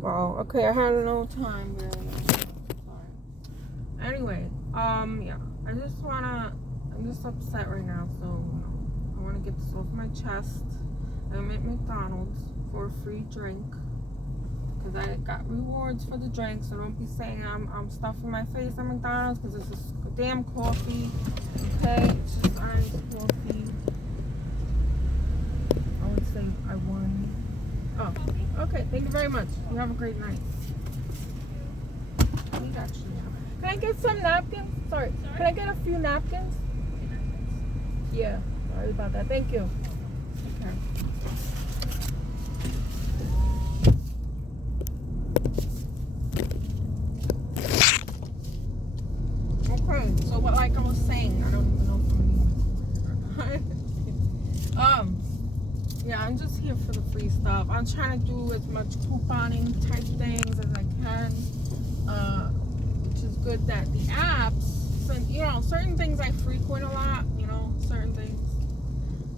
Wow, okay, I had no time really. Sorry. Anyway, yeah. I'm just upset right now, so I wanna get this off my chest. I'm at McDonald's for a free drink. Cause I got rewards for the drink, so don't be saying I'm stuffing my face at McDonald's because it's just a damn coffee. Okay, it's just iced coffee. I would say I won. Oh, okay. Thank you very much. You have a great night. We got you. Can I get some napkins? Sorry. Can I get a few napkins? Yeah. Sorry about that. Thank you. Okay. Okay. So, what, like I was saying, I don't even know if I'm recording or not. Yeah, I'm just here for the free stuff. I'm trying to do as much couponing type things as I can, which is good that the apps, so, certain things I frequent a lot, certain things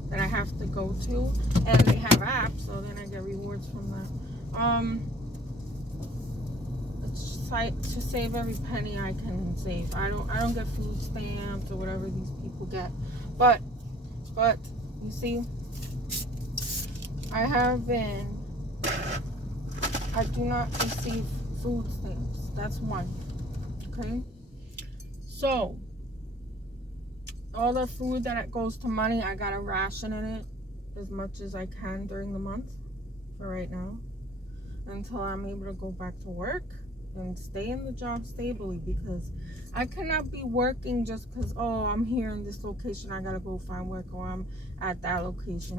that I have to go to, and they have apps, so then I get rewards from that. It's just like to save every penny I can save. I don't get food stamps or whatever these people get, but you see, I do not receive food stamps. That's one. Okay? So, all the food that goes to money, I gotta ration in it as much as I can during the month for right now until I'm able to go back to work and stay in the job stably, because I cannot be working just because, I'm here in this location, I gotta go find work, or I'm at that location,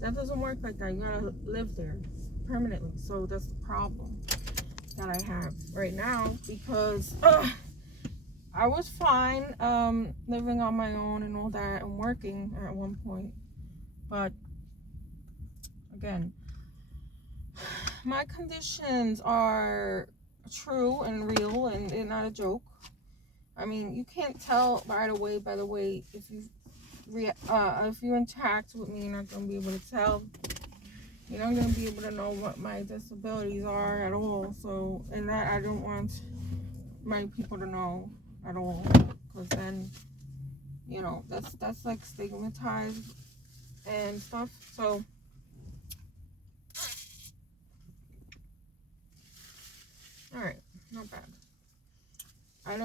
that doesn't work like that. You gotta live there permanently. So that's the problem that I have right now, because I was fine living on my own and all that and working at one point, but again, my conditions are true and real, and they're not a joke. I mean, you can't tell right away by the way if you interact with me. You're not gonna be able to tell. You're not gonna be able to know what my disabilities are at all. So, and that I don't want my people to know at all, because then that's like stigmatized and stuff. So, all right, not bad. I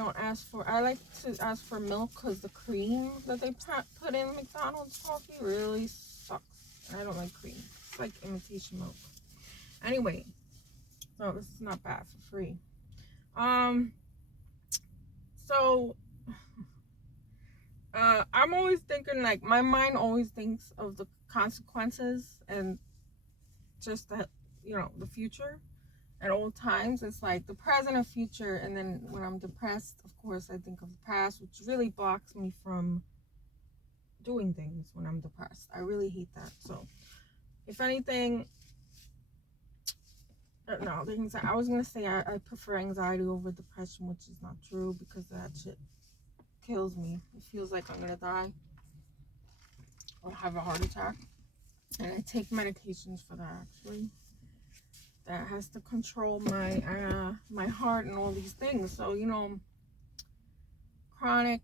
like to ask for milk because the cream that they put in McDonald's coffee really sucks. And I don't like cream. It's like imitation milk. Anyway, so this is not bad for free. So, I'm always thinking, like, my mind always thinks of the consequences and just the future at all times. It's like the present and future, and then when I'm depressed, of course, I think of the past, which really blocks me from doing things when I'm depressed. I really hate that. So, if anything, no, I was gonna say I prefer anxiety over depression, which is not true, because that shit kills me. It feels like I'm gonna die or have a heart attack, and I take medications for that actually. That has to control my heart and all these things. So chronic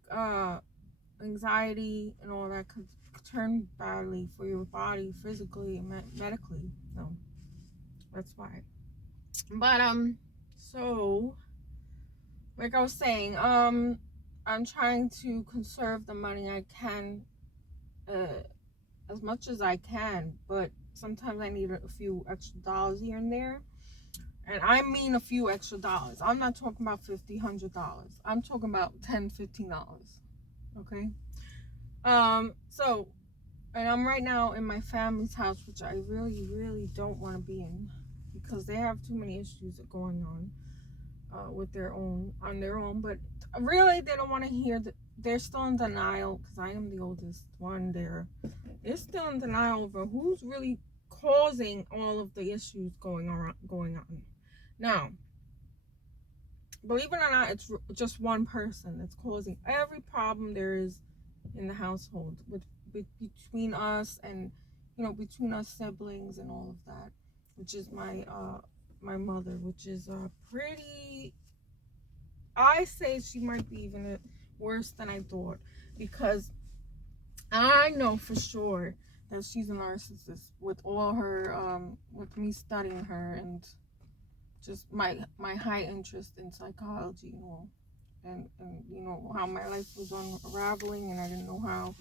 anxiety and all that could turn badly for your body physically and medically. So that's why. But so like I was saying, I'm trying to conserve the money I can, as much as I can, but sometimes I need a few extra dollars here and there. And I mean a few extra dollars. I'm not talking about $50, $100. I'm talking about $10, $15. Okay? So, and I'm right now in my family's house, which I really, really don't want to be in, because they have too many issues going on on their own. But really, they don't want to hear that. They're still in denial, because I am the oldest one there. They're still in denial over who's really causing all of the issues going on. Now, believe it or not, it's just one person that's causing every problem there is in the household, between us and between us siblings and all of that, which is my mother, which is pretty. I say she might be even worse than I thought, because I know for sure that she's a narcissist with all her with me studying her and just my high interest in psychology, and how my life was unraveling, and I didn't know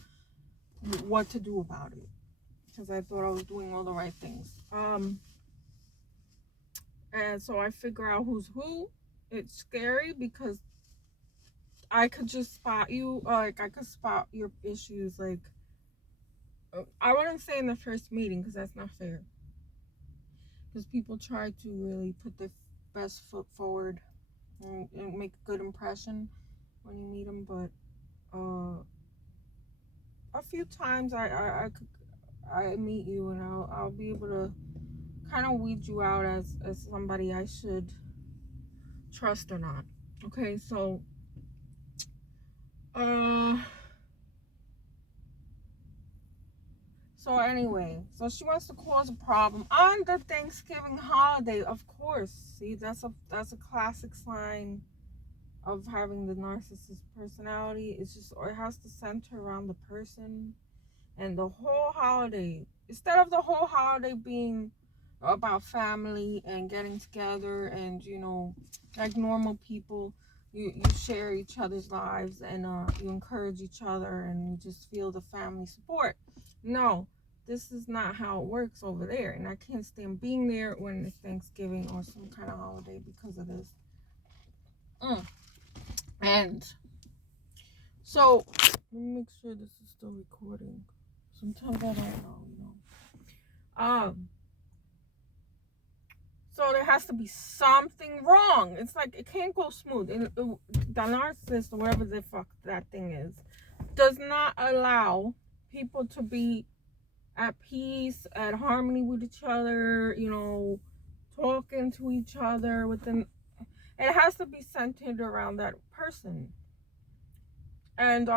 what to do about it, because I thought I was doing all the right things. And so I figure out who's who. It's scary because I could just spot you, like I could spot your issues, like I wouldn't say in the first meeting, because that's not fair. Because people try to really put their best foot forward and make a good impression when you meet them, but a few times I meet you, and I'll be able to kind of weed you out as somebody I should trust or not. Okay, so so anyway, so she wants to cause a problem on the Thanksgiving holiday. Of course, see, that's a classic sign of having the narcissist personality. It's just, or it has to center around the person and the whole holiday, instead of the whole holiday being about family and getting together and like normal people, you share each other's lives, and you encourage each other, and you just feel the family support. No, this is not how it works over there, and I can't stand being there when it's Thanksgiving or some kind of holiday because of this. And so let me make sure this is still recording. Sometimes I don't know. So there has to be something wrong. It's like it can't go smooth. And the narcissist, or whatever the fuck that thing is, does not allow people to be at peace, at harmony with each other, talking to each other within. It has to be centered around that person. And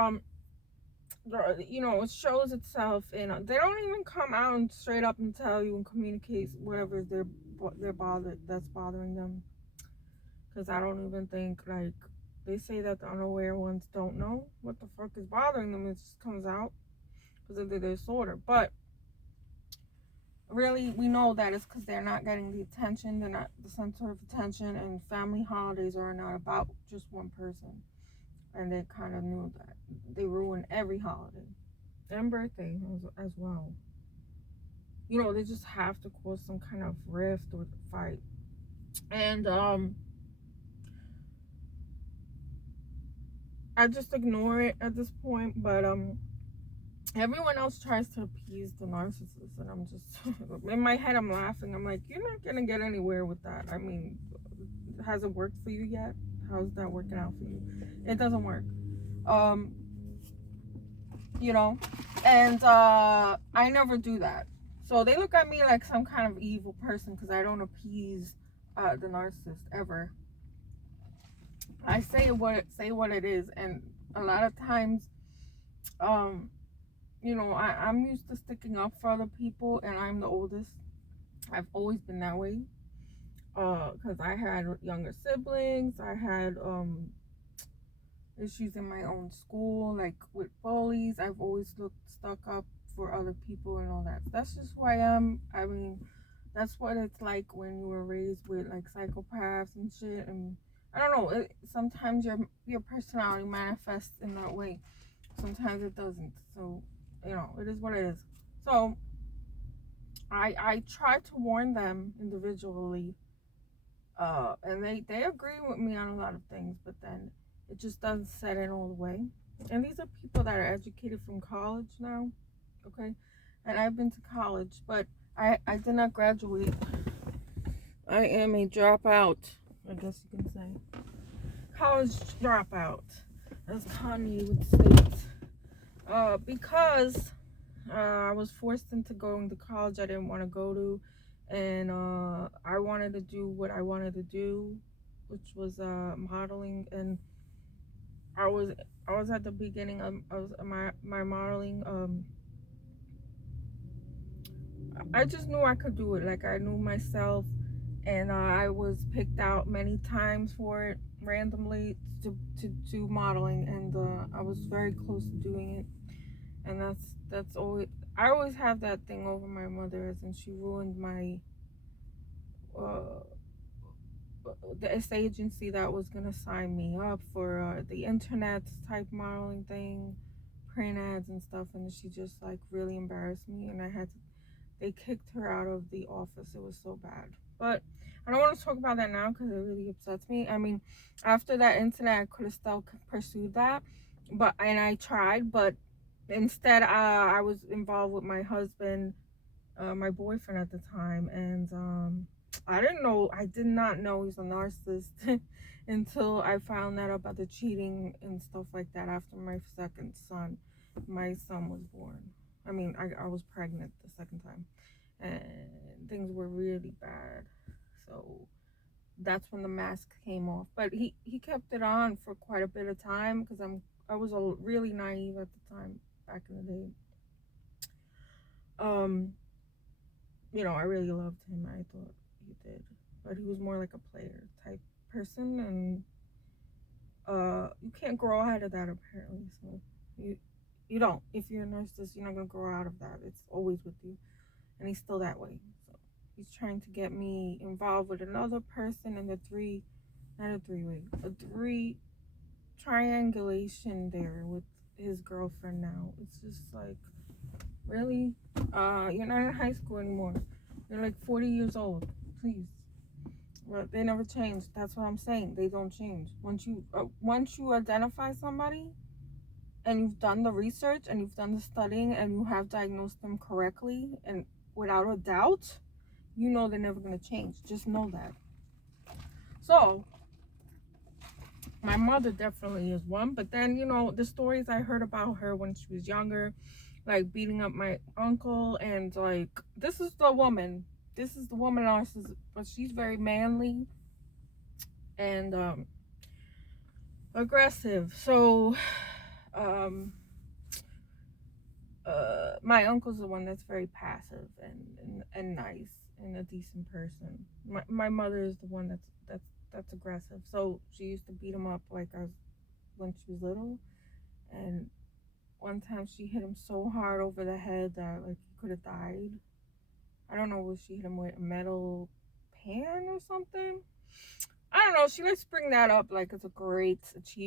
it shows itself in they don't even come out and straight up and tell you and communicate whatever they're that's bothering them, because I don't even think, like, they say that the unaware ones don't know what the fuck is bothering them. It just comes out because of their disorder. But really, we know that it's because they're not getting the attention. They're not the center of attention, and family holidays are not about just one person. And they kind of knew that. They ruin every holiday and birthday as well. They just have to cause some kind of rift or fight. And I just ignore it at this point. But everyone else tries to appease the narcissist, and I'm just in my head I'm laughing. I'm like, you're not gonna get anywhere with that. I mean, has it worked for you yet? How's that working out for you? It doesn't work. And I never do that. So they look at me like some kind of evil person because I don't appease the narcissist ever. I say what it is, and a lot of times, I'm used to sticking up for other people, and I'm the oldest. I've always been that way. Because I had younger siblings, I had issues in my own school, like with bullies. I've always stuck up for other people and all that. That's just who I am. I mean, that's what it's like when you were raised with like psychopaths and shit. And I don't know. Sometimes your personality manifests in that way. Sometimes it doesn't. So it is what it is. So I try to warn them individually. And they agree with me on a lot of things, but then it just doesn't set in all the way. And these are people that are educated from college now, okay? And I've been to college, but I did not graduate. I am a dropout, I guess you can say. College dropout, as Kanye would state. Because I was forced into going to college I didn't want to go to, and I wanted to do what I wanted to do, which was modeling. And I was at the beginning of my modeling. I just knew I could do it. Like, I knew myself, and I was picked out many times for it randomly to do modeling, and I was very close to doing it. And that's always, I always have that thing over my mother, as in she ruined my uh this agency that was gonna sign me up for the internet type modeling thing, print ads and stuff, and she just like really embarrassed me, and I had to. They kicked her out of the office. It was so bad. But I don't want to talk about that now because it really upsets me. I mean, after that incident, I could have still pursued that, and I tried, but instead, I was involved with my husband, my boyfriend at the time, and I did not know he's a narcissist until I found that out about the cheating and stuff like that after my second son. My son was born. I mean, I was pregnant the second time, and things were really bad. So that's when the mask came off. But he kept it on for quite a bit of time because I was really naive at the time back in the day. Um, I really loved him. I thought he did, but he was more like a player type person, and you can't grow out of that apparently. So you don't. If you're a narcissist, you're not gonna grow out of that. It's always with you, and he's still that way. So he's trying to get me involved with another person, and not a three-way, a three triangulation there with his girlfriend now. It's just like, really, you're not in high school anymore. You're like 40 years old. Please. But they never change. That's what I'm saying. They don't change. Once you identify somebody and you've done the research and you've done the studying and you have diagnosed them correctly and without a doubt, you know they're never gonna change. Just know that. So my mother definitely is one. But then, the stories I heard about her when she was younger, like beating up my uncle, and like, this is the woman narcissist, but she's very manly and aggressive. So my uncle's the one that's very passive and nice and a decent person. My mother is the one that's aggressive. So she used to beat him up like when she was little, and one time she hit him so hard over the head that like he could have died. I don't know what she hit him with, a metal pan or something. I don't know. She likes to bring that up like it's a great achievement.